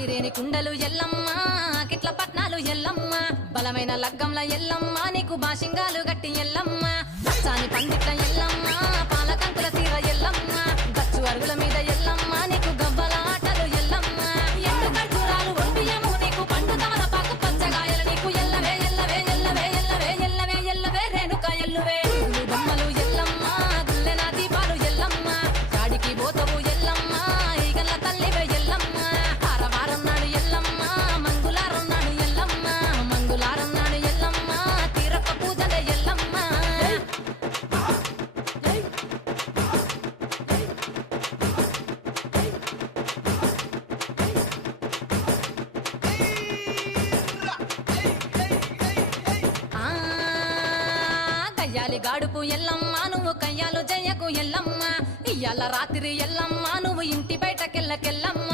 ఐరేని కుండలు ఎల్లమ్మ కిట్ల పట్నాలు ఎల్లమ్మ బలమైన లగ్గంల ఎల్లమ్మ నీకు బాషింగాలు గట్టి ఎల్లమ్మ పచ్చాని పందిట్ల ఎల్లమ్మ పాలకంకుల సీర ఎల్లమ్మ గచ్చు అరుగుల మీద ఎల్లమ్మ నీకు గవ్వల ఆటలు ఎల్లమ్మ ఎండు ఖర్జూరాలు ఒంటియము నీకు పండు తమలపాకు పచ్చగాయలు నీకు ఎల్లవే ఎల్లవే ఎల్లవే ఎల్లవే ఎల్లవే ఎల్లవే రేణుక ఎల్లువే బొమ్మలు ఎల్లమ్మ గుల్లెన దీపాలు ఎల్లమ్మ చాడికి పోతవు ఎల్లమ్మ ఈగల తల్లివే ఎల్లమ్మ వారం నాడు ఎల్లమ్మ మంగులారం నాడు ఎల్లమ్మ మంగులారం నాడు ఎల్లమ్మ తీరప్ప పూజలే ఎల్లమ్మ కయ్యాలి గాడుపు ఎల్లమ్మ నువ్వు కయ్యాలు జయ్యకు ఎల్లమ్మ ఇయ్యాల రాత్రి ఎల్లమ్మ నువ్వు ఇంటి బయటకెళ్ళకెళ్ళమ్మ